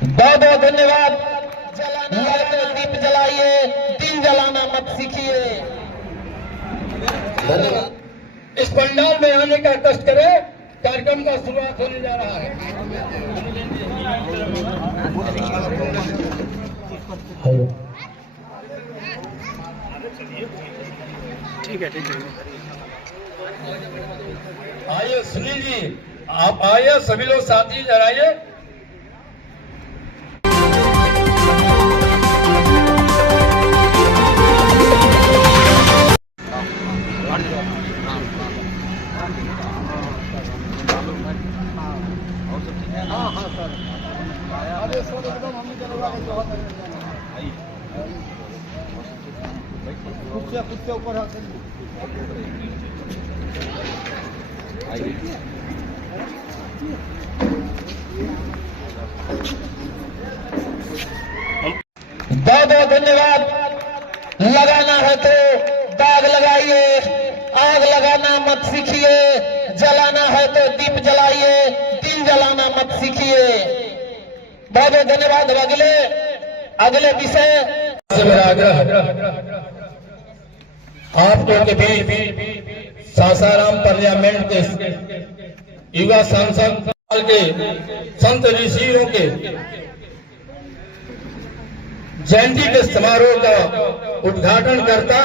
बहुत बहुत धन्यवाद। लगातार दीप जलाइए, दिन जलाना मत सीखिए। धन्यवाद। इस पंडाल में आने का कष्ट करें। कार्यक्रम का शुरुआत होने जा रहा है। ठीक है, ठीक है। आइए सुनील जी, आप आइए, सभी लोग साथी जराइए। खुद से ऊपर बहुत बहुत धन्यवाद। लगाना है तो दाग लगाइए, आग लगाना मत सीखिए। जलाना है तो दीप जलाइए, दिन जलाना मत सीखिए। बहुत बहुत धन्यवाद। अगले विषय से मेरा आग्रह है, आप लोग के बीच सासाराम पार्लियामेंट के युवा सांसद के संत ऋषियों के जयंती के समारोह का उद्घाटन करता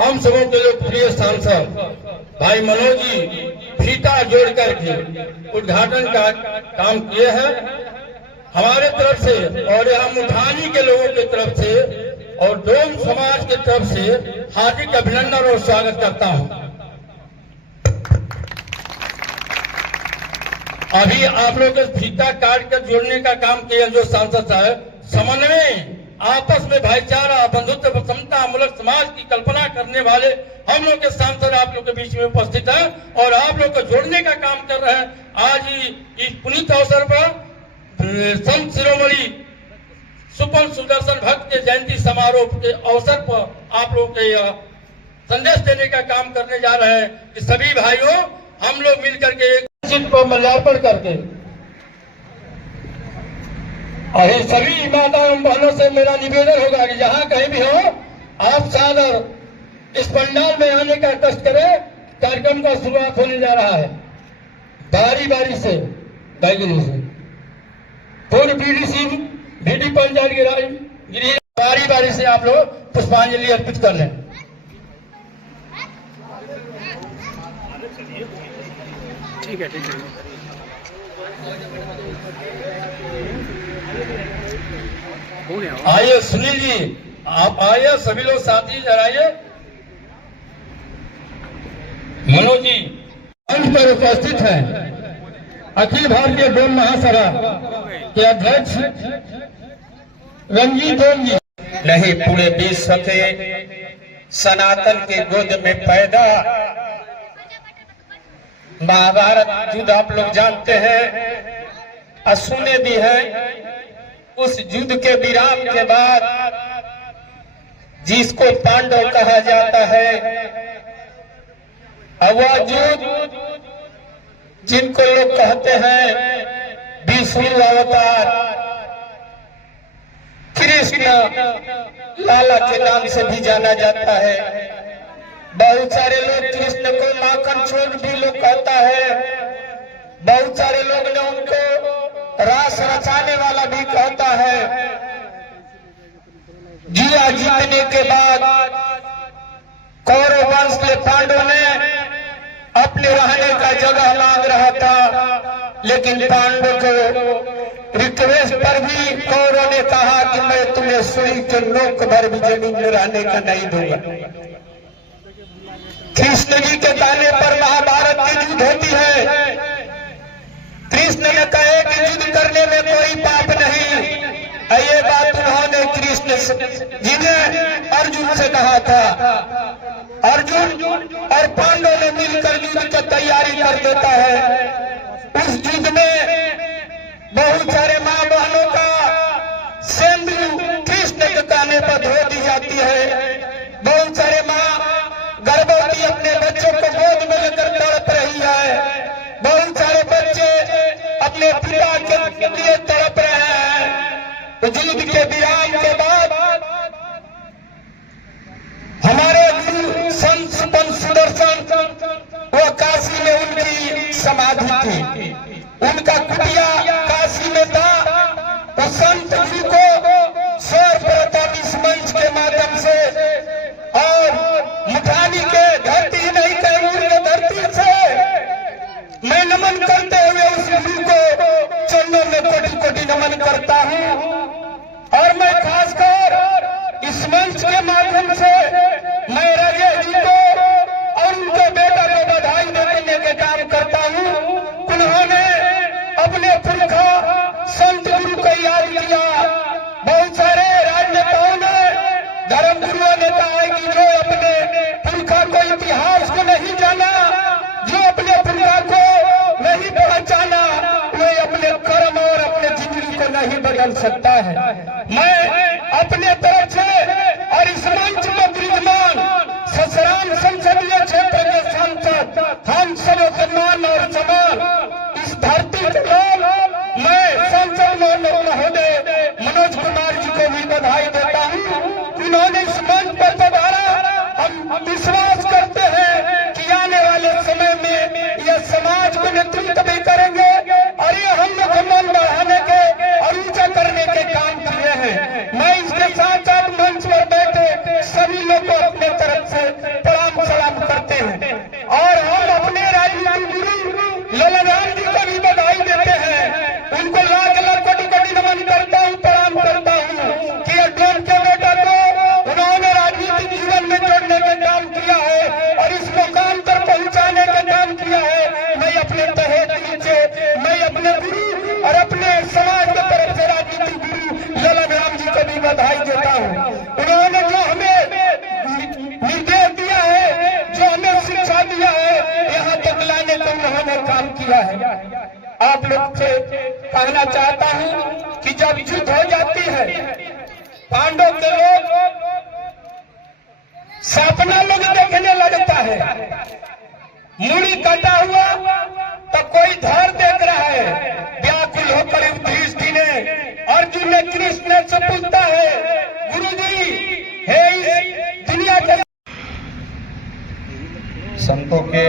हम सबों के लोकप्रिय सांसद भाई मनोज जी फीता जोड़ करके उद्घाटन का काम किए हैं। हमारे तरफ से और यहाँ मुठानी के लोगों की तरफ से और डोम समाज की तरफ से हार्दिक अभिनंदन और स्वागत करता हूँ। अभी आप लोग फीता काट कर जोड़ने का काम किया जो सांसद साहब, समन्वय आपस में भाईचारा बंधुत्व समता मूलक समाज की कल्पना करने वाले हम लोग के सांसद आप लोग के बीच में उपस्थित हैं और आप लोग को जोड़ने का काम कर रहे हैं। आज इस पुनीत अवसर पर संत शिरोमणि सुपल सुदर्शन भक्त के जयंती समारोह के अवसर पर आप लोग के संदेश देने का काम करने जा रहे हैं कि सभी भाइयों हम लोग मिलकर के एक चिन्ह पर माल्यार्पण करके और सभी माता एवं बहनों से मेरा निवेदन होगा कि जहां कहीं भी हो आप सादर इस पंडाल में आने का कष्ट करें। कार्यक्रम का शुरुआत होने जा रहा है। बारी बारी से गायगिरी से पूर्व बीडीसी बीडी पंचायत गिरी बारी बारी से आप लोग पुष्पांजलि अर्पित कर लें। ठीक है, ठीक है। आइए सुनील जी, आप आइए, सभी लोग साथी जराइए। मनोज जी मंच पर उपस्थित हैं अखिल भारतीय डोम महासभा के अध्यक्ष रंजीत डोम जी। नहीं पूरे विश्व के सनातन के गोद में पैदा महाभारत युद्ध आप लोग जानते हैं और सुने भी हैं। उस युद्ध के विराम के बाद जिसको पांडव कहा जाता है, वह युद्ध जिनको लोग कहते हैं विष्णु अवतार कृष्ण लाला के नाम से भी जाना जाता है। बहुत सारे लोग कृष्ण को माखन चोर भी लोग कहता है। बहुत सारे लोग ने उनको रास रचाने वाला भी कहता है। जिया जीतने के बाद कौरव वंश के पांडव ने अपने रहने का जगह मांग रहा था, लेकिन पांडव को रिक्वेस्ट पर भी कौरव ने कहा कि मैं तुम्हें सुई के नोक भर भी जमीन में रहने का नहीं दूंगा। कृष्ण जी के कहने पर महाभारत की युद्ध होती है। कृष्ण ने कहे कि युद्ध करने में कोई पाप नहीं। ये बात उन्होंने कृष्ण जी ने अर्जुन से कहा था। अर्जुन और पांडव ने मिलकर युद्ध की तैयारी कर देता है। उस युद्ध में बहुत सारे मां बहनों का सिंदूर कृष्ण के कहने पर धो दी जाती है। बहुत सारे मां गर्भवती अपने बच्चों को गोद में लेकर तड़प रही है। बहुत सारे बच्चे अपने पिता के लिए तड़प रहे युद्ध के विराम के बाद हमारे गुरु संत सुपन सुदर्शन वो काशी में उनकी समाधि थी, उनका कुटिया काशी में था। उस संत गुरु को सर्वप्रथम इस मंच के माध्यम से और मुठानी के धरती नहीं कैमूर के धरती से मैं नमन करते हुए उस गुरु को चरणों में कोटि कोटि नमन करता हूँ। और मैं खासकर इस मंच के माध्यम से मैं राजेश जी को और उनके बेटा को बधाई देने के काम करता हूँ। उन्होंने अपने पुरखा संत गुरु को याद किया। बहुत सारे राजनेताओं ने, धर्म गुरुओं ने कहा है कि जो अपने पुरखा को, इतिहास को नहीं जाना, जो अपने पुरखा को नहीं पहचाना, वो अपने कर्म और अपने जिंदगी को नहीं बदल सकता है। मैं अपने तरफ से और इस मंच में विराजमान ससराम संसदीय क्षेत्र के सांसद हम सबों के मान और सम्मान इस धरती के लोग, मैं सांसद महोदय मनोज कुमार जी को भी बधाई देता हूँ। उन्होंने इस मंच पर पधारा। हम विश्वास करते हैं कि आने वाले समय में यह समाज को नेतृत्व भी करेंगे और ये हम लोग मन बढ़ाने के और ऊंचा करने के काम किए हैं। मैं इसके साथ साथ मंच पर बैठे सभी लोग को अपने तरफ से प्रणाम सलाम करते हैं और हम अपने राजनीतिक गुरु ललन जी को भी बधाई देते हैं। उनको लाख लाख कोटि कोटि नमन करता हूँ, प्रणाम करता हूँ कि डोम के बेटा को उन्होंने राजनीतिक जीवन में जोड़ने का काम किया है और इस मुकाम पर पहुंचाने का काम किया है। मैं अपने तहे दिल से मैं अपने गुरु और अपने समाज की तरफ से राजनीतिक गुरु ललन राम जी को भी बधाई देता हूँ। उन्होंने जो हमें निर्देश दिया है, जो हमें शिक्षा दिया है, यहाँ तक लाने का उन्होंने काम किया है। आप लोग से कहना चाहता हूँ कि जब युद्ध हो जाती है, पांडव के लोग सपना लोग देखने लगता है, मुड़ी कटा हुआ तो कोई धर देख रहा है। व्याकुल होकर युधिष्ठिर ने अर्जुन ने कृष्ण से पूछता है, गुरुजी हे इस दुनिया के संतों के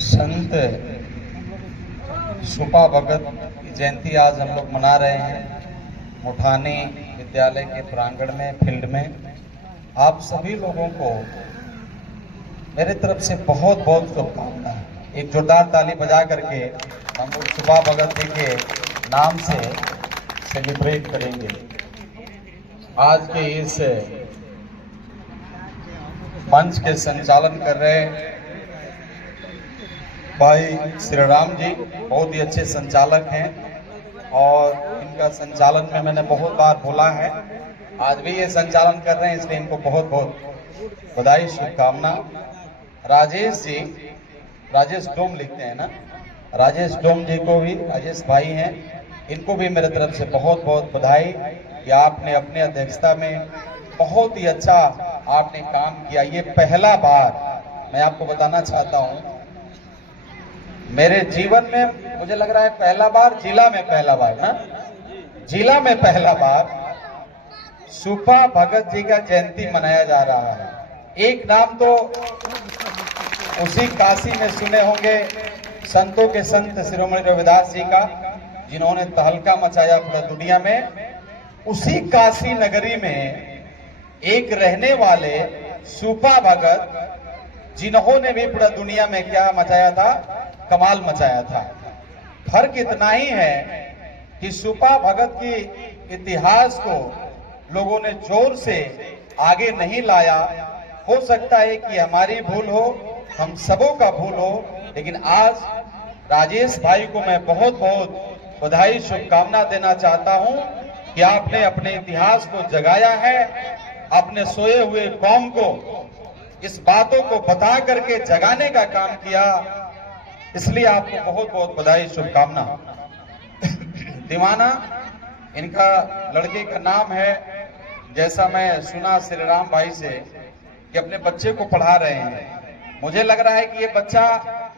संत सुपा भगत की जयंती आज हम लोग मना रहे हैं मुठानी विद्यालय के प्रांगण में, फील्ड में। आप सभी लोगों को मेरे तरफ से बहुत बहुत शुभकामनाएं। एक जोरदार ताली बजा करके हम लोग सुपा भगत जी के नाम से सेलिब्रेट करेंगे। आज के इस मंच के संचालन कर रहे भाई श्री राम जी बहुत ही अच्छे संचालक हैं और इनका संचालन में मैंने बहुत बार बोला है, आज भी ये संचालन कर रहे हैं, इसलिए इनको बहुत बहुत बधाई, शुभकामना। राजेश जी, राजेश डोम लिखते हैं ना, राजेश डोम जी को भी, राजेश भाई हैं, इनको भी मेरे तरफ से बहुत बहुत बधाई कि आपने अपने अध्यक्षता में बहुत ही अच्छा आपने काम किया। ये पहला बार मैं आपको बताना चाहता हूँ मेरे जीवन में, मुझे लग रहा है पहला बार, जिला में पहला बार ना, जिला में पहला बार सुपा भगत जी का जयंती मनाया जा रहा है। एक नाम तो उसी काशी में सुने होंगे, संतों के संत शिरोमणि रविदास जी का, जिन्होंने तहलका मचाया पूरा दुनिया में। उसी काशी नगरी में एक रहने वाले सुपा भगत, जिन्होंने भी पूरा दुनिया में क्या मचाया था, कमाल मचाया था। फर्क इतना ही है कि सुपा भगत की इतिहास को लोगों ने जोर से आगे नहीं लाया। हो सकता है कि हमारी भूल हो, हम सबों का भूल हो, लेकिन आज राजेश भाई को मैं बहुत बहुत बधाई, शुभकामना देना चाहता हूं कि आपने अपने इतिहास को जगाया है, अपने सोए हुए कौम को इस बातों को बता करके जगाने का काम किया, इसलिए आपको बहुत बहुत बधाई, शुभकामना। दीवाना इनका लड़के का नाम है, जैसा मैं सुना श्री राम भाई से कि अपने बच्चे को पढ़ा रहे हैं। मुझे लग रहा है कि ये बच्चा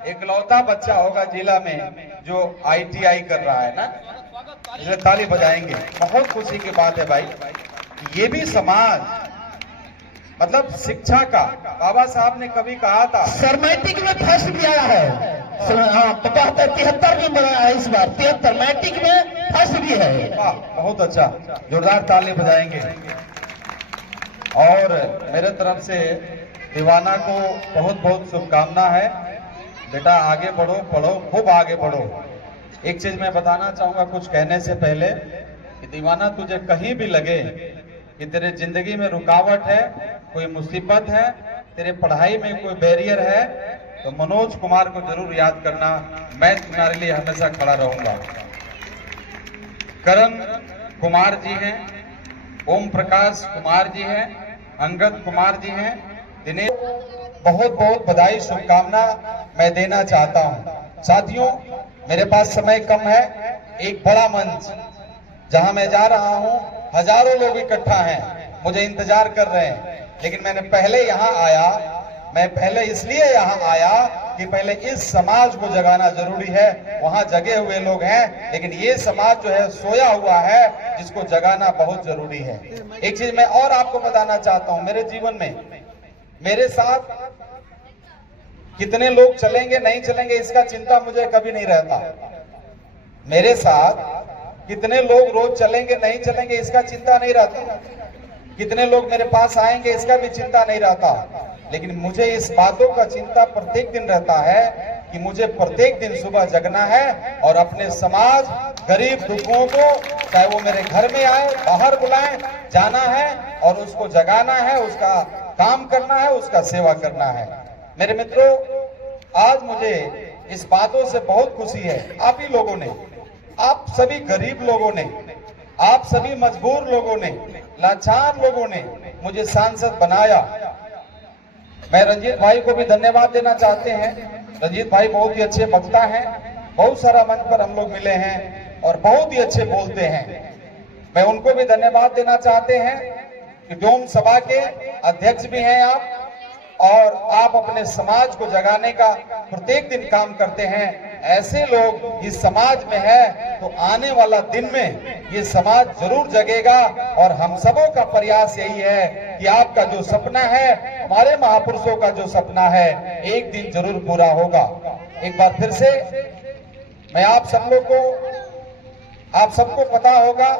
इकलौता बच्चा होगा जिला में जो ITI कर रहा है ना, इसलिए ताली बजाएंगे। बहुत खुशी की बात है भाई, ये भी समाज मतलब शिक्षा का, बाबा साहब ने कभी कहा था मैट्रिक में फर्स्ट भी आया है। हाँ, 73 में बनाया है, इस बार 73 मैट्रिक में फर्स्ट भी है। वाह, बहुत अच्छा, जोरदार ताली बजाएंगे। और मेरे तरफ से दीवाना को बहुत बहुत शुभकामना है। बेटा आगे बढ़ो, पढ़ो, खूब आगे बढ़ो। एक चीज मैं बताना चाहूंगा कुछ कहने से पहले कि दीवाना तुझे कहीं भी लगे कि तेरे जिंदगी में रुकावट है, कोई मुसीबत है, तेरे पढ़ाई में कोई बैरियर है, तो मनोज कुमार को जरूर याद करना। मैं तुम्हारे लिए हमेशा खड़ा रहूंगा। करण कुमार जी हैं, ओम प्रकाश कुमार जी हैं, अंगद कुमार जी हैं, दिनेश, बहुत बहुत बधाई शुभकामना मैं देना चाहता हूं। साथियों, मेरे पास समय कम है। एक बड़ा मंच जहां मैं जा रहा हूं, हजारों लोग इकट्ठा हैं, मुझे इंतजार कर रहे हैं, लेकिन मैंने पहले यहां आया। मैं पहले इसलिए यहां आया कि पहले इस समाज को जगाना जरूरी है। वहां जगे हुए लोग हैं, लेकिन ये समाज जो है सोया हुआ है, जिसको जगाना बहुत जरूरी है। एक चीज मैं और आपको बताना चाहता हूं, मेरे जीवन में मेरे साथ कितने लोग चलेंगे नहीं चलेंगे इसका चिंता मुझे कभी नहीं रहता। मेरे साथ कितने लोग रोज चलेंगे नहीं चलेंगे इसका चिंता नहीं रहता। कितने लोग मेरे पास आएंगे इसका भी चिंता नहीं रहता। लेकिन मुझे इस बातों का चिंता प्रत्येक दिन रहता है कि मुझे प्रत्येक दिन सुबह जगना है और अपने समाज, गरीब दुखों को, चाहे वो मेरे घर में आए, बाहर बुलाएं, जाना है और उसको जगाना है, उसका काम करना है, उसका सेवा करना है। मेरे मित्रों, आज मुझे इस बातों से बहुत खुशी है। आप ही लोगों ने, आप सभी गरीब लोगों ने, आप सभी मजबूर लोगों ने, लाचार लोगों ने मुझे सांसद बनाया। मैं रंजीत भाई को भी धन्यवाद देना चाहते हैं। रंजीत भाई बहुत ही अच्छे वक्ता हैं, बहुत सारा मंच पर हम लोग मिले हैं और बहुत ही अच्छे बोलते हैं। मैं उनको भी धन्यवाद देना चाहते हैं कि डोम सभा के अध्यक्ष भी हैं आप, और आप अपने समाज को जगाने का प्रत्येक दिन काम करते हैं। ऐसे लोग इस समाज में है तो आने वाला दिन में ये समाज जरूर जगेगा। और हम सबों का प्रयास यही है कि आपका जो सपना है, हमारे महापुरुषों का जो सपना है, एक दिन जरूर पूरा होगा। एक बार फिर से मैं आप सब लोग को, आप सबको पता होगा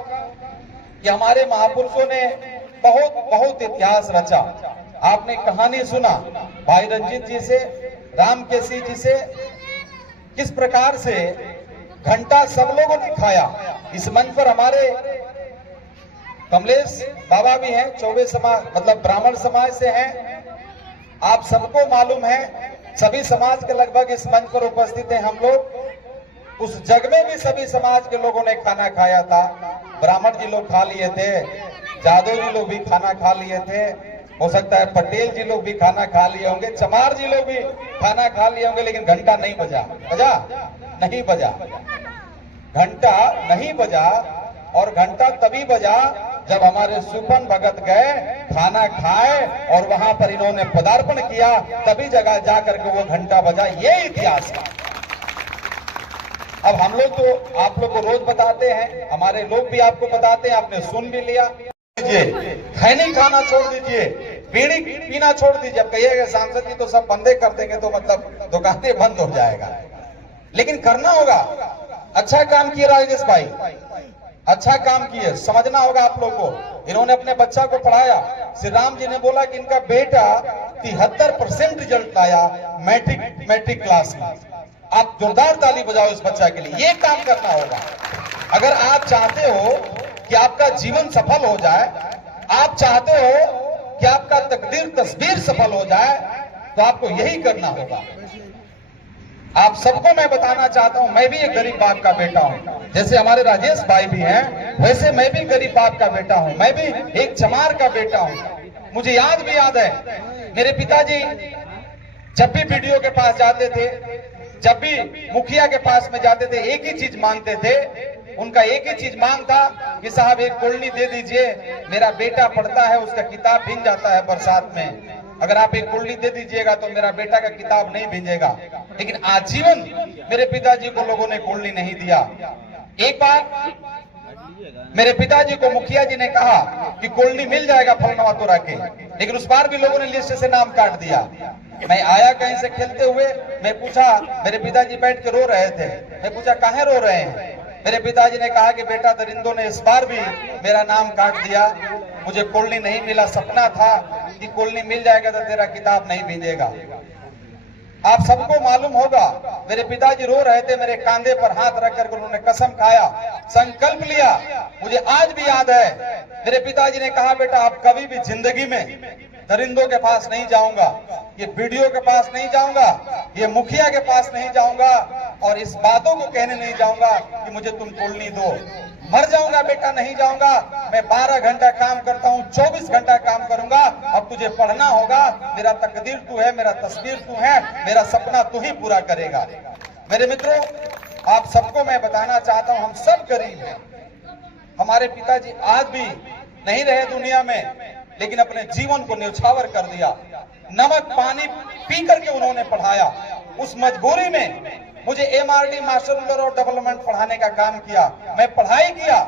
कि हमारे महापुरुषों ने बहुत बहुत इतिहास रचा। आपने कहानी सुना भाई रंजीत जी से, राम केसी जी से, किस प्रकार से घंटा सब लोगों ने खाया। इस मंच पर हमारे कमलेश बाबा भी हैं, चौबे समाज मतलब ब्राह्मण समाज से हैं। आप सबको मालूम है, सभी समाज के लगभग इस मंच पर उपस्थित हैं हम लोग। उस जग में भी सभी समाज के लोगों ने खाना खाया था। ब्राह्मण जी लोग खा लिए थे, जादव जी लोग भी खाना खा लिए थे, हो सकता है पटेल जी लोग भी खाना खा लिए होंगे, चमार जी लोग भी खाना खा लिए होंगे, लेकिन घंटा नहीं बजा। बजा नहीं बजा, घंटा नहीं बजा। और घंटा तभी बजा जब हमारे सुपन भगत गए, खाना खाए और वहां पर इन्होंने पदार्पण किया, तभी जगह जाकर के वो घंटा बजा। ये इतिहास है। अब हम लोग तो आप लोग को रोज बताते हैं, हमारे लोग भी आपको बताते हैं, आपने सुन भी लिया। खैनी खाना छोड़ दीजिए, बीड़ी पीना छोड़ दीजिए। अब कहिएगा सांसद जी तो सब बंदे कर देंगे तो मतलब दुकानें बंद हो जाएगा, लेकिन करना होगा। अच्छा काम किए राजेश भाई, अच्छा काम किए, समझना होगा आप लोग को। इन्होंने अपने बच्चा को पढ़ाया। श्री राम जी ने बोला कि इनका बेटा 73% रिजल्ट लाया मैट्रिक क्लास में। आप जोरदार ताली बजाओ इस बच्चा के लिए। ये काम करना होगा। अगर आप चाहते हो कि आपका जीवन सफल हो जाए, आप चाहते हो कि आपका तस्वीर सफल हो जाए, तो आपको यही करना होगा। आप सबको मैं बताना चाहता हूं, मैं भी एक गरीब बाप का बेटा हूं। जैसे हमारे राजेश भाई भी हैं, वैसे मैं भी गरीब बाप का बेटा हूं। मैं भी एक चमार का बेटा हूं। मुझे याद है, मेरे पिताजी जब भी वीडियो के पास जाते थे, जब भी मुखिया के पास में जाते थे, एक ही चीज मांगते थे। उनका एक ही चीज मांग था कि साहब एक कोलनी दे दीजिए, मेरा बेटा पढ़ता है, उसका किताब भींग जाता है बरसात में। अगर आप एक कुल्ली दे दीजिएगा तो मेरा बेटा का किताब नहीं भींजेगा। लेकिन आजीवन मेरे पिताजी को लोगों ने कुल्ली नहीं दिया। एक बार मेरे पिताजी को मुखिया जी ने कहा कि कॉलोनी मिल जाएगा फलनवा तोरा के, लेकिन उस बार भी लोगों ने लिस्ट से नाम काट दिया। मैं आया कहीं से खेलते हुए, मैं पूछा, मेरे पिताजी बैठ के रो रहे थे, मैं पूछा काहे रो रहे हैं? मेरे पिताजी ने कहा कि बेटा दरिंदों ने इस बार भी मेरा नाम काट दिया, मुझे कॉलोनी नहीं मिला, सपना था कि कॉलोनी मिल जाएगा तो तेरा किताब नहीं भेजेगा। आप सबको मालूम होगा, मेरे पिताजी रो रहे थे, मेरे कांधे पर हाथ रख कर उन्होंने कसम खाया, संकल्प लिया, मुझे आज भी याद है। मेरे पिताजी ने कहा बेटा अब कभी भी जिंदगी में दरिंदों के पास नहीं जाऊंगा, ये वीडियो के पास नहीं जाऊंगा, ये मुखिया के पास नहीं जाऊंगा और इस बातों को कहने नहीं जाऊंगा कि मुझे तुम कॉलोनी दो। मर जाऊंगा बेटा, नहीं जाऊंगा। मैं 12 घंटा काम करता हूं, 24 घंटा काम करूंगा। अब तुझे पढ़ना होगा, मेरा तकदीर तू है, मेरा तस्वीर तू है, मेरा सपना तू ही पूरा करेगा। मेरे मित्रों, आप सबको मैं बताना चाहता हूं, हम सब गरीब हैं। हमारे पिताजी आज भी नहीं रहे दुनिया में, लेकिन अपने जीवन को न्यौछावर कर दिया। नमक पानी पी करके उन्होंने पढ़ाया। उस मजबूरी में मुझे MRD मास्टर रूरल और डेवलपमेंट पढ़ाने का काम किया, मैं पढ़ाई किया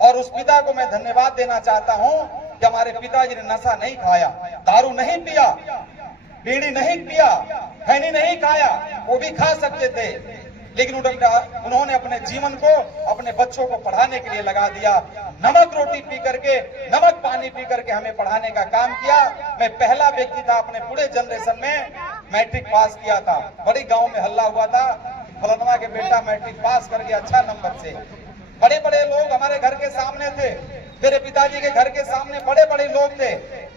और उस पिता को मैं धन्यवाद देना चाहता हूं कि हमारे पिताजी ने नशा नहीं खाया, दारू नहीं पिया, बीड़ी नहीं पिया, खैनी नहीं खाया, वो भी खा सकते थे, लेकिन उन्होंने अपने जीवन को अपने बच्चों को पढ़ाने के लिए लगा दिया। नमक रोटी पी करके, नमक पानी पी करके हमें पढ़ाने का काम किया। मैं पहला व्यक्ति था अपने पूरे जनरेशन में, मैट्रिक पास किया था। बड़ी गांव में हल्ला हुआ था, फलनवा के बेटा मैट्रिक पास करके अच्छा नंबर से। बड़े बड़े लोग हमारे घर के सामने थे, मेरे पिताजी के घर के सामने बड़े बड़े लोग थे,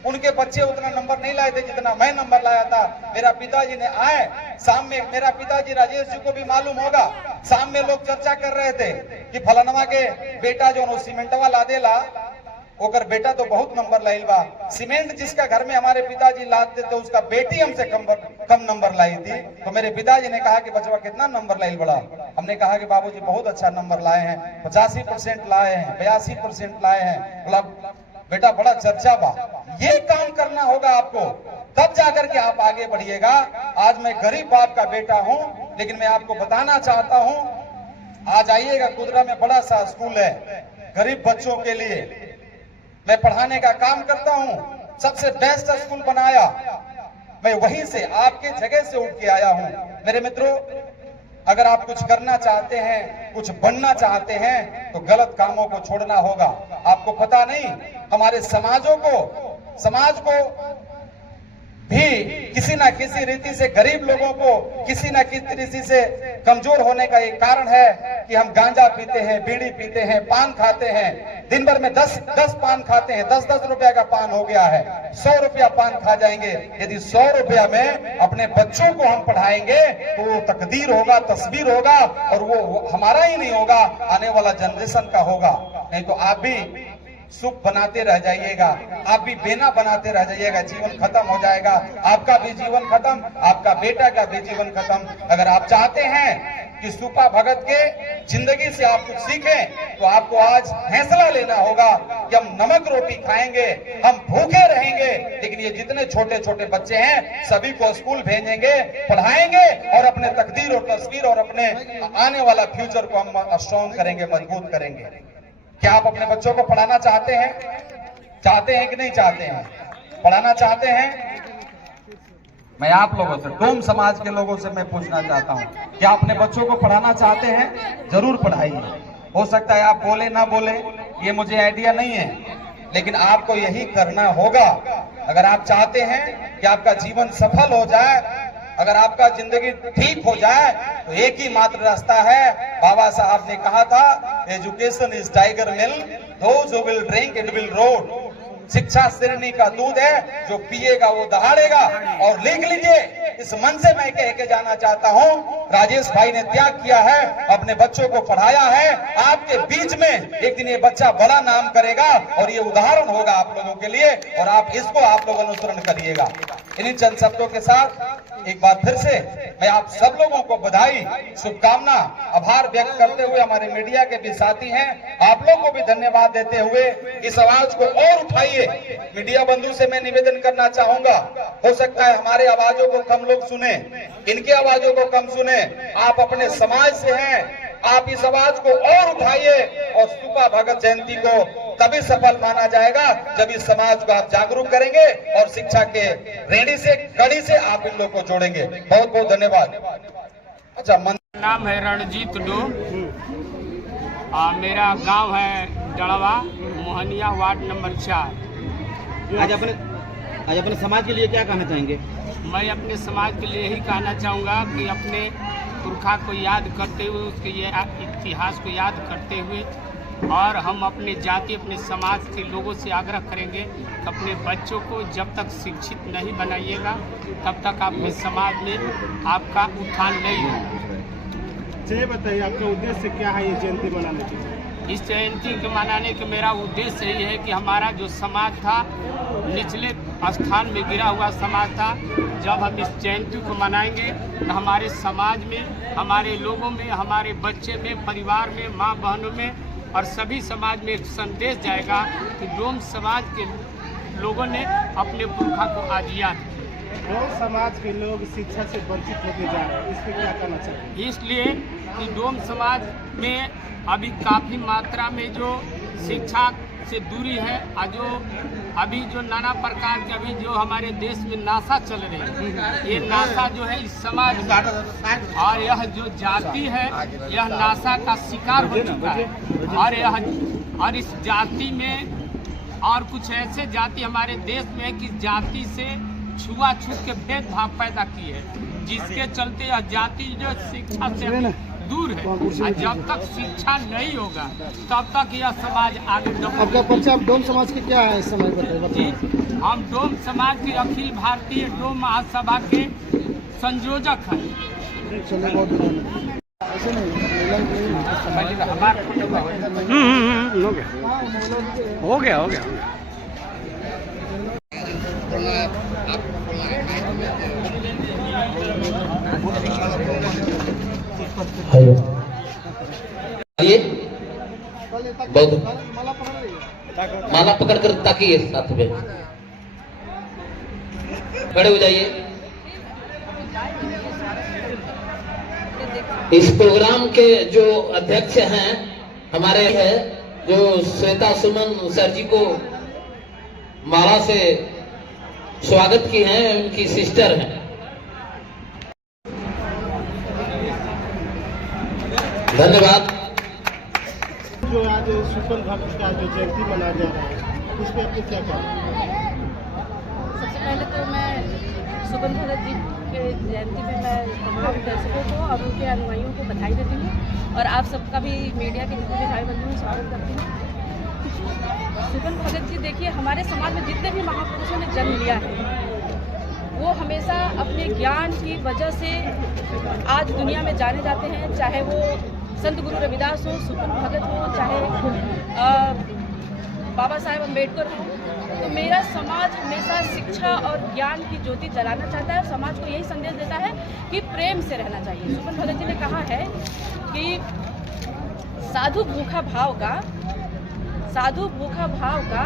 उनके बच्चे उतना नंबर नहीं लाए थे जितना मैं नंबर लाया था। मेरा पिताजी ने आए, सामने मेरा पिताजी राजेश जी को भी मालूम होगा, सामने लोग चर्चा कर रहे थे कि फलानवा के बेटा जो सीमेंटवा ला देला, ओकर बेटा तो बहुत नंबर लाइल बा। सीमेंट जिसका घर में हमारे पिताजी लाते थे, उसका बेटी हमसे कम नंबर लाई थी। तो मेरे पिताजी ने कहा कि बचवा कितना नंबर लाइल बड़ा? हमने कहा कि बाबूजी बहुत अच्छा नंबर लाए हैं, 85% लाए हैं, 82% लाए हैं। बोला बेटा बड़ा चर्चा बा, ये काम करना होगा आपको, तब जाकर के आप आगे बढ़िएगा। आज मैं गरीब बाप का बेटा हूं, लेकिन मैं आपको बताना चाहता हूं, आज आइएगा, कुदरा में बड़ा सा स्कूल है गरीब बच्चों के लिए, मैं पढ़ाने का काम करता हूं। सबसे बेस्ट स्कूल बनाया, मैं वहीं से आपके जगह से उठ के आया हूं। मेरे मित्रों, अगर आप कुछ करना चाहते हैं, कुछ बनना चाहते हैं, तो गलत कामों को छोड़ना होगा। आपको पता नहीं, हमारे समाज को भी किसी ना किसी रीति से, गरीब लोगों को किसी ना किसी रीति से कमजोर होने का एक कारण है कि हम गांजा पीते हैं, बीड़ी पीते हैं, पान खाते हैं। दिन भर में 10 पान खाते हैं, 10 रुपया का पान हो गया है, 100 रुपया पान खा जाएंगे। यदि 100 रुपया में अपने बच्चों को हम पढ़ाएंगे तो वो तकदीर होगा, तस्वीर होगा, और वो हमारा ही नहीं होगा, आने वाला जनरेशन का होगा। नहीं तो आप भी सुख बनाते रह जाइएगा, आप भी बेना बनाते रह जाइएगा, जीवन खत्म हो जाएगा, आपका भी जीवन खत्म, आपका बेटा का भी जीवन खत्म। अगर आप चाहते हैं कि सूपा भगत के जिंदगी से आप कुछ सीखें, तो आपको आज फैसला लेना होगा कि हम नमक रोटी खाएंगे, हम भूखे रहेंगे, लेकिन ये जितने छोटे छोटे बच्चे हैं सभी को स्कूल भेजेंगे, पढ़ाएंगे और अपने तकदीर और तस्वीर और अपने आने वाला फ्यूचर को हम स्ट्रॉन्ग करेंगे, मजबूत करेंगे। क्या आप अपने बच्चों को पढ़ाना चाहते हैं? चाहते हैं कि नहीं चाहते हैं? पढ़ाना चाहते हैं? मैं आप लोगों से, डोम समाज के लोगों से मैं पूछना चाहता हूं, क्या अपने बच्चों को पढ़ाना चाहते हैं? जरूर पढ़ाइए। हो सकता है आप बोले ना बोले, ये मुझे आइडिया नहीं है, लेकिन आपको यही करना होगा। अगर आप चाहते हैं कि आपका जीवन सफल हो जाए, अगर आपका जिंदगी ठीक हो जाए, तो एक ही मात्र रास्ता है। बाबा साहब ने कहा था, education is tiger milk, those who will drink it will road. शिक्षा शेरनी का दूध है, जो पिएगा वो दहाड़ेगा। और लिख लीजिए, इस मन से मैं कह के जाना चाहता हूं, राजेश भाई ने त्याग किया है, अपने बच्चों को पढ़ाया है, आपके बीच में एक दिन ये बच्चा बड़ा नाम करेगा और ये उदाहरण होगा आप लोगों के लिए, और आप इसको आप लोग अनुसरण करिएगा। इन्हीं चंद शब्दों के साथ एक बार फिर से मैं आप सब लोगों को बधाई, शुभकामना, आभार व्यक्त करते हुए, हमारे मीडिया के भी साथी हैं, आप लोगों को भी धन्यवाद देते हुए इस आवाज को और उठाइए। मीडिया बंधु से मैं निवेदन करना चाहूंगा, हो सकता है हमारे आवाजों को कम लोग सुने, इनकी आवाजों को कम सुने। आप अपने समाज से हैं, आप इस आवाज को और उठाइए और सुपा भगत जयंती को तभी सफल माना जाएगा जब इस समाज को आप जागरूक करेंगे और शिक्षा के रेडी से कड़ी से आप इन लोग को जोड़ेंगे। बहुत बहुत धन्यवाद। अच्छा, नाम है रणजीत डो। मेरा गांव है डड़वा, मोहनिया, वार्ड नंबर 4। आज अपने समाज के लिए क्या कहना चाहेंगे? मैं अपने समाज के लिए यही कहना चाहूँगा कि अपने पुरखा को याद करते हुए, उसके इतिहास को याद करते हुए, और हम अपने जाति, अपने समाज के लोगों से आग्रह करेंगे कि अपने बच्चों को जब तक शिक्षित नहीं बनाइएगा तब तक आपके समाज में आपका उत्थान नहीं होगा। चलिए बताइए, आपका उद्देश्य क्या है ये जयंती मनाने की? इस जयंती के मनाने का मेरा उद्देश्य यही है कि हमारा जो समाज था, निचले स्थान में गिरा हुआ समाज था, जब हम इस जयंती को मनाएंगे तो हमारे समाज में, हमारे लोगों में, हमारे बच्चे में, परिवार में, माँ बहनों में और सभी समाज में एक संदेश जाएगा कि डोम समाज के लोगों ने अपने पुरखा को आज याद किया। डोम समाज के लोग शिक्षा से वंचित होते जा रहे हैं, इस पर क्या कहना चाहिए? इसलिए कि डोम समाज में अभी काफ़ी मात्रा में जो शिक्षा से दूरी है, और जो अभी जो नाना प्रकार के अभी जो हमारे देश में नासा चल रही है, ये नासा जो है इस समाज में, और यह जो जाति है यह नासा का शिकार हो चुका है। और इस जाति में और कुछ ऐसे जाति हमारे देश में है कि जाति से छुआछूत के भेदभाव पैदा की है, जिसके चलते यह जाति जो शिक्षा से दूर है। और जब तक शिक्षा नहीं होगा तब तक यह समाज आगे आपका परिचय, आप डोम समाज के क्या है इस समय बताइए? जी, हम डोम समाज के अखिल भारतीय डोम महासभा के संयोजक हैं। चलिए, बहुत धन्यवाद। हो गया। ये बहुत माला पकड़ कर ताकिए, साथ में खड़े हो जाइए। इस प्रोग्राम के जो अध्यक्ष हैं हमारे हैं, जो श्वेता सुमन सर जी को माला से स्वागत की हैं, उनकी सिस्टर हैं। धन्यवाद। जो आज सुपन भगत का जो जयंती मनाया जा रहा है, इस पर आपको क्या कहना है? सबसे पहले तो मैं सुपन भगत जी के जयंती में मैं तमाम दर्शकों को और उनके अनुयायियों को बधाई देती हूँ, और आप सबका भी, मीडिया के जितने भी भाई बंधु हैं, स्वागत करती हूँ। सुपन भगत जी, देखिए, हमारे समाज में जितने भी महापुरुषों ने जन्म लिया है, वो हमेशा अपने ज्ञान की वजह से आज दुनिया में जाने जाते हैं। चाहे वो संत गुरु रविदास हो, सुपन भगत हो, चाहे बाबा साहेब अम्बेडकर हो, तो मेरा समाज हमेशा शिक्षा और ज्ञान की ज्योति जलाना चाहता है और समाज को यही संदेश देता है कि प्रेम से रहना चाहिए। सुपन भगत जी ने कहा है कि साधु भूखा भाव का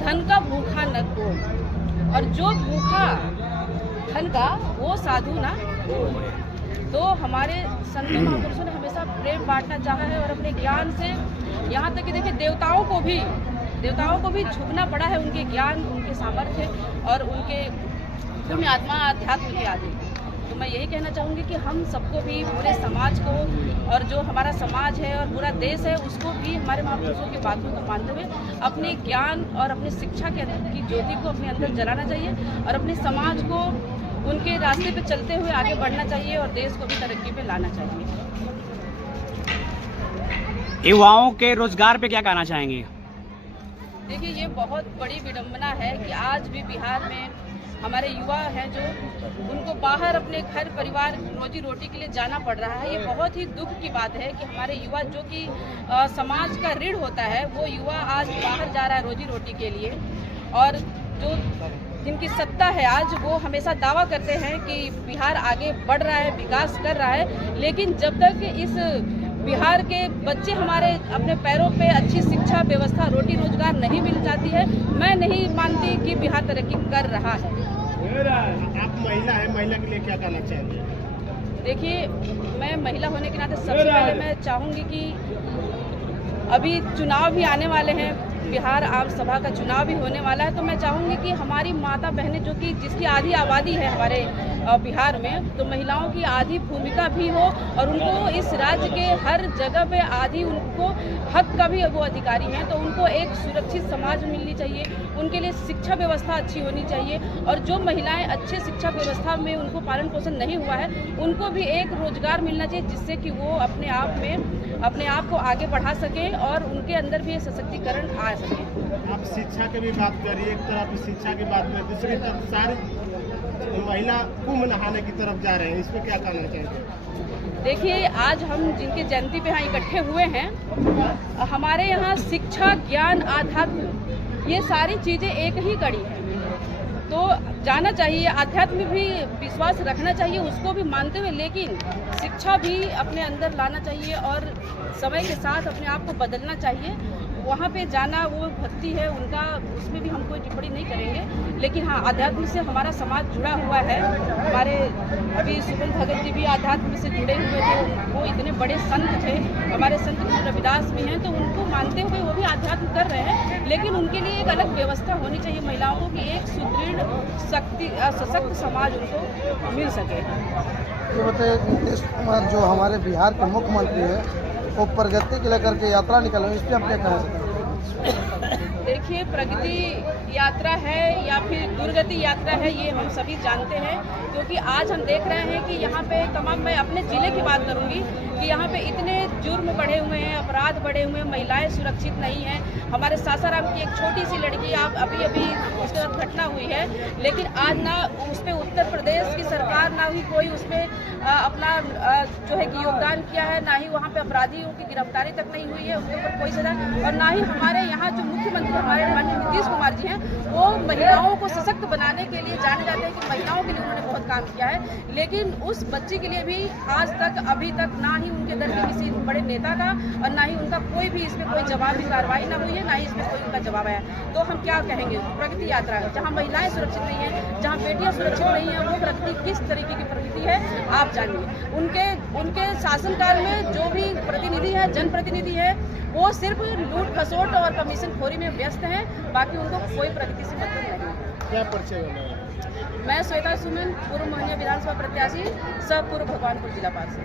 धन का भूखा न को, और जो भूखा धन का वो साधु ना। तो हमारे संत महापुरुषों ने हमेशा प्रेम बांटना चाहा है, और अपने ज्ञान से यहाँ तक कि देखिए देवताओं को भी झुकना पड़ा है उनके ज्ञान, उनके सामर्थ्य और उनके पुण्य आत्मा अध्यात्म के आदि। तो मैं यही कहना चाहूँगी कि हम सबको भी, पूरे समाज को, और जो हमारा समाज है और पूरा देश है, उसको भी हमारे महापुरुषों की बातों को मानते हुए अपने ज्ञान और अपने शिक्षा के की ज्योति को अपने अंदर जलाना चाहिए, और अपने समाज को उनके रास्ते पे चलते हुए आगे बढ़ना चाहिए, और देश को भी तरक्की पे लाना चाहिए। युवाओं के रोजगार पे क्या कहना चाहेंगे? देखिए, ये बहुत बड़ी विडंबना है कि आज भी बिहार में हमारे युवा हैं जो उनको बाहर अपने घर परिवार रोजी रोटी के लिए जाना पड़ रहा है। ये बहुत ही दुख की बात है कि हमारे युवा, जो कि समाज का ऋण होता है, वो युवा आज बाहर जा रहा है रोजी रोटी के लिए। और जो जिनकी सत्ता है आज, वो हमेशा दावा करते हैं कि बिहार आगे बढ़ रहा है, विकास कर रहा है, लेकिन जब तक इस बिहार के बच्चे हमारे अपने पैरों पे अच्छी शिक्षा व्यवस्था, रोटी रोजगार नहीं मिल जाती है, मैं नहीं मानती कि बिहार तरक्की कर रहा है। आप महिला है, महिला के लिए क्या कहना चाहेंगे? देखिए, मैं महिला होने के नाते सबसे पहले मैं चाहूँगी कि अभी चुनाव भी आने वाले हैं, बिहार आम सभा का चुनाव भी होने वाला है, तो मैं चाहूँगी कि हमारी माता बहनें जो कि जिसकी आधी आबादी है हमारे बिहार में, तो महिलाओं की आधी भूमिका भी हो और उनको इस राज्य के हर जगह पे आधी उनको हक का भी वो अधिकारी हैं, तो उनको एक सुरक्षित समाज मिलनी चाहिए, उनके लिए शिक्षा व्यवस्था अच्छी होनी चाहिए और जो महिलाएं अच्छे शिक्षा व्यवस्था में उनको पालन पोषण नहीं हुआ है उनको भी एक रोजगार मिलना चाहिए, जिससे कि वो अपने आप को आगे बढ़ा सकें और उनके अंदर भी सशक्तिकरण आ सके। आप शिक्षा की भी बात करिए, एक तरफ शिक्षा की बात करें, दूसरी तरफ सारी महिला कुंभ नहाने की तरफ जा रहे हैं, इस पर क्या कहना चाहिए? देखिए, आज हम जिनकी जयंती पे यहाँ इकट्ठे हुए हैं, हमारे यहाँ शिक्षा, ज्ञान, आध्यात्म ये सारी चीज़ें एक ही कड़ी है, तो जाना चाहिए, आध्यात्म भी विश्वास रखना चाहिए, उसको भी मानते हुए, लेकिन शिक्षा भी अपने अंदर लाना चाहिए और समय के साथ अपने आप को बदलना चाहिए। वहाँ पे जाना वो भक्ति है उनका, उसमें भी हम कोई टिप्पणी नहीं करेंगे, लेकिन हाँ, आध्यात्म से हमारा समाज जुड़ा हुआ है। हमारे अभी सुगम भगत जी भी आध्यात्म से जुड़े हुए थे, वो इतने बड़े संत थे, हमारे संत गुरु रविदास भी हैं, तो उनको मानते हुए वो भी आध्यात्म कर रहे हैं, लेकिन उनके लिए एक अलग व्यवस्था होनी चाहिए महिलाओं को कि एक सुदृढ़ सशक्त समाज उनको मिल सके। ये बताइए, नीतीश कुमार जो हमारे बिहार के मुख्यमंत्री है, वो प्रगति के लेकर के यात्रा निकल रहे हैं, इस पर आप क्या कहना चाहते हैं? देखिए, प्रगति यात्रा है या फिर दुर्गति यात्रा है, ये हम सभी जानते हैं, क्योंकि आज हम देख रहे हैं कि यहाँ पे तमाम, मैं अपने ज़िले की बात करूँगी कि यहाँ पे इतने जुर्म बढ़े हुए हैं, अपराध बढ़े हुए हैं, महिलाएं सुरक्षित नहीं हैं। हमारे सासाराम की एक छोटी सी लड़की आप अभी उसके साथ घटना हुई है, लेकिन आज ना उस पर उत्तर प्रदेश की सरकार ना ही कोई उसमें अपना जो है कि योगदान किया है, ना ही वहाँ पे अपराधियों की गिरफ्तारी तक नहीं हुई है, उसके ऊपर कोई सजा, और ना ही हमारे यहाँ जो मुख्यमंत्री हमारे माननीय नीतीश कुमार जी हैं, वो महिलाओं को सशक्त बनाने के लिए जाने जाते हैं कि महिलाओं के लिए उन्होंने बहुत काम किया है, लेकिन उस बच्ची के लिए भी आज तक अभी तक ना ही उनके दर के किसी बड़े नेता का और ना ही उनका कोई भी इसमें कोई जवाबी कार्रवाई ना हुई है, ना ही इसमें कोई उनका जवाब आया। तो हम क्या कहेंगे, प्रगति यात्रा है, जहाँ महिलाएं सुरक्षित नहीं हैं, जहाँ बेटियां सुरक्षित नहीं हैं, वो प्रगति किस तरीके की प्रगति है आप जानिए। उनके शासनकाल में जो भी प्रतिनिधि है, जनप्रतिनिधि है, वो सिर्फ लूट खसोट और कमीशन खोरी में व्यस्त हैं, बाकी उनको कोई प्रगति से मतलब नहीं। क्या परिचय है? मैं श्वेता सुमन, पूर्व मोहनिया विधानसभा प्रत्याशी, सह पूर्व भगवानपुर जिला पार्षद।